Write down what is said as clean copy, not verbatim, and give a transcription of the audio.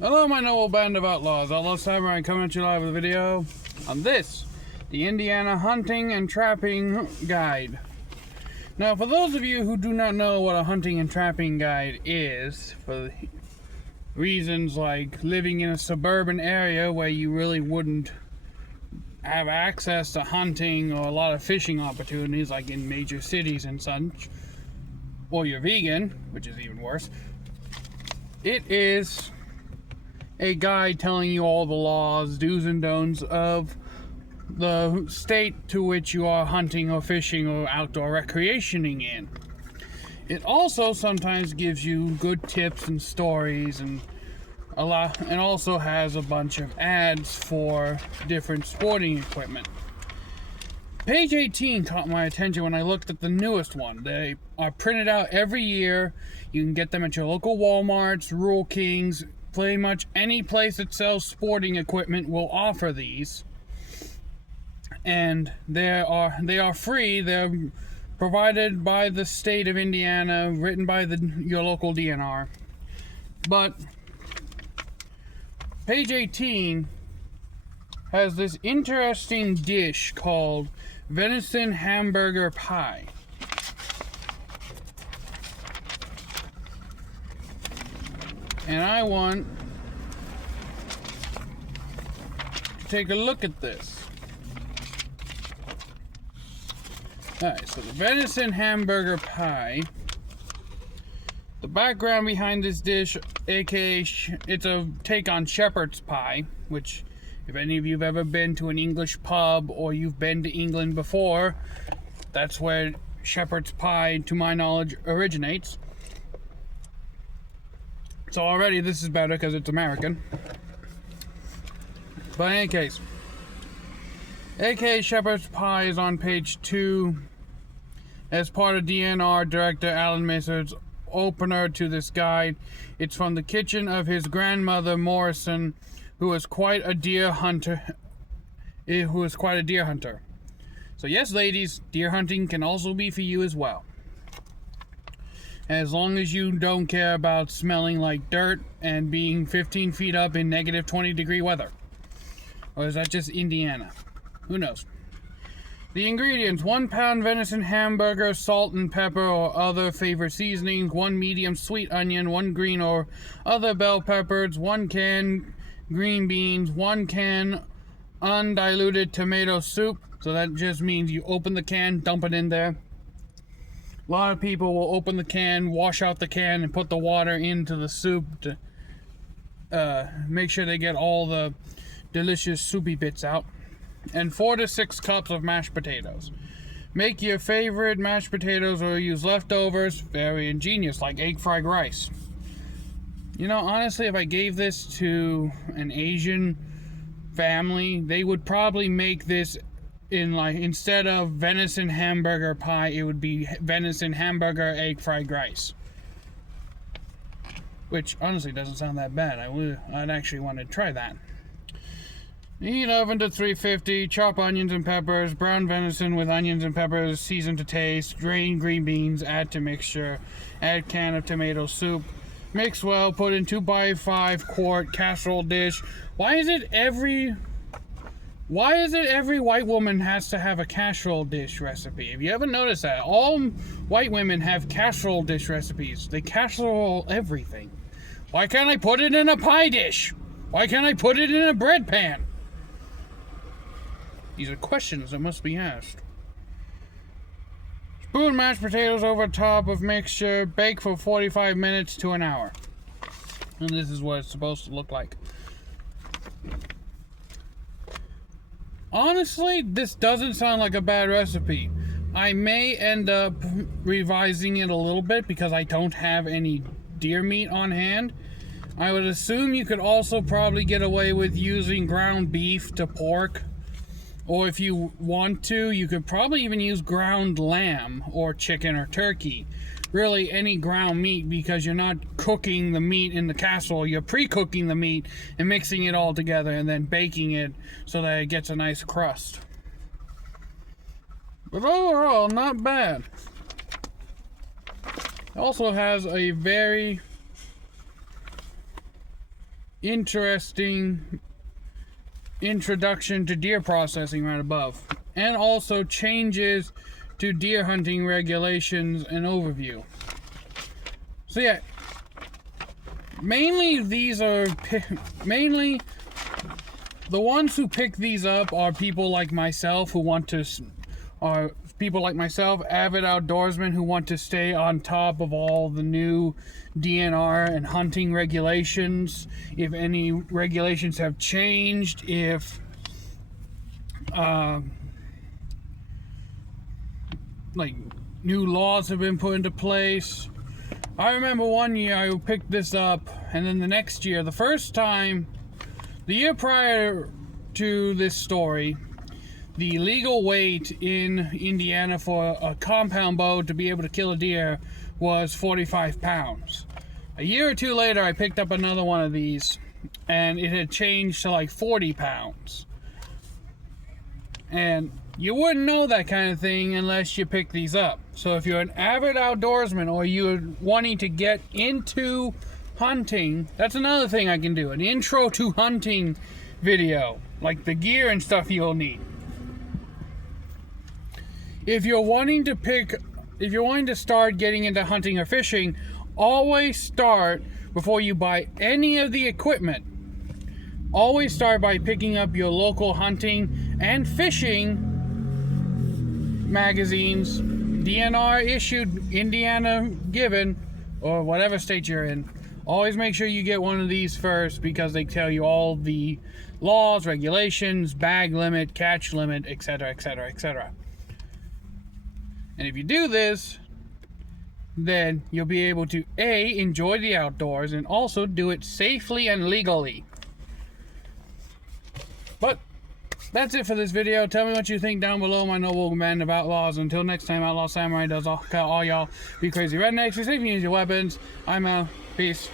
Hello, my noble band of outlaws. Outlaw Samurai coming at you live with a video on this, the Indiana Hunting and Trapping Guide. Now, for those of you who do not know what a hunting and trapping guide is, for reasons like living in a suburban area where you really wouldn't have access to hunting or a lot of fishing opportunities like in major cities and such, or you're vegan, which is even worse, it is a guide telling you all the laws, do's and don'ts of the state to which you are hunting or fishing or outdoor recreationing in. It also sometimes gives you good tips and stories and also has a bunch of ads for different sporting equipment. Page 18 caught my attention when I looked at the newest one. They are printed out every year. You can get them at your local Walmarts, Rural Kings. Pretty much any place that sells sporting equipment will offer these, and they are free. They're provided by the state of Indiana, written by your local DNR. But page 18 has this interesting dish called Venison hamburger pie. And I want to take a look at this. Alright, so the venison hamburger pie. The background behind this dish, aka it's a take on shepherd's pie, which if any of you have ever been to an English pub or you've been to England before, that's where shepherd's pie, to my knowledge, originates. So already this is better because it's American. But in any case, aka shepherd's pie is on page 2 as part of DNR Director Alan Mason's opener to this guide. It's from the kitchen of his grandmother Morrison, who was quite a deer hunter. So yes, ladies, deer hunting can also be for you as well. As long as you don't care about smelling like dirt and being 15 feet up in negative 20-degree weather. Or is that just Indiana? Who knows? The ingredients: 1 pound venison hamburger, salt and pepper or other favorite seasonings, 1 medium sweet onion, 1 green or other bell peppers, 1 can green beans, 1 can undiluted tomato soup. So that just means you open the can, dump it in there. A lot of people will open the can, wash out the can, and put the water into the soup to make sure they get all the delicious soupy bits out. And 4 to 6 cups of mashed potatoes. Make your favorite mashed potatoes or use leftovers. Very ingenious, like egg fried rice. You know, honestly, if I gave this to an Asian family, they would probably make this instead of venison hamburger pie, it would be venison hamburger egg fried rice, which honestly doesn't sound that bad. I'd actually want to try that. Heat oven to 350. Chop onions and peppers. Brown venison with onions and peppers, season to taste. Drain green beans, add to mixture. Add can of tomato soup. Mix well. Put in 2x5 quart casserole dish. Why is it every white woman has to have a casserole dish recipe? If you haven't noticed that, all white women have casserole dish recipes. They casserole everything. Why can't I put it in a pie dish? Why can't I put it in a bread pan? These are questions that must be asked. Spoon mashed potatoes over top of mixture. Bake for 45 minutes to an hour. And this is what it's supposed to look like. Honestly, this doesn't sound like a bad recipe. I may end up revising it a little bit because I don't have any deer meat on hand. I would assume you could also probably get away with using ground beef to pork. Or if you want to, you could probably even use ground lamb or chicken or turkey. Really, any ground meat, because you're not cooking the meat in the casserole. You're pre-cooking the meat and mixing it all together and then baking it so that it gets a nice crust. But overall, not bad. It also has a very interesting introduction to deer processing right above, and also changes to deer hunting regulations and overview. So yeah, mainly the ones who pick these up are people like myself avid outdoorsmen who want to stay on top of all the new DNR and hunting regulations. If any regulations have changed, if like new laws have been put into place. I remember one year I picked this up, and then the next year, the year prior to this story, the legal weight in Indiana for a compound bow to be able to kill a deer was 45 pounds. A year or two later, I picked up another one of these, and it had changed to like 40 pounds. And you wouldn't know that kind of thing unless you pick these up. So if you're an avid outdoorsman or you're wanting to get into hunting, that's another thing I can do, an intro to hunting video, like the gear and stuff you'll need. If you're wanting to start getting into hunting or fishing, always start, before you buy any of the equipment, always start by picking up your local hunting and fishing magazines, DNR issued, Indiana given, or whatever state you're in. Always make sure you get one of these first, because they tell you all the laws, regulations, bag limit, catch limit, etc., etc., etc. And if you do this, then you'll be able to A, enjoy the outdoors, and also do it safely and legally. But that's it for this video. Tell me what you think down below, my noble band of outlaws. Until next time, Outlaw Samurai does all y'all be crazy rednecks. Be safe and use your weapons. I'm out. Peace.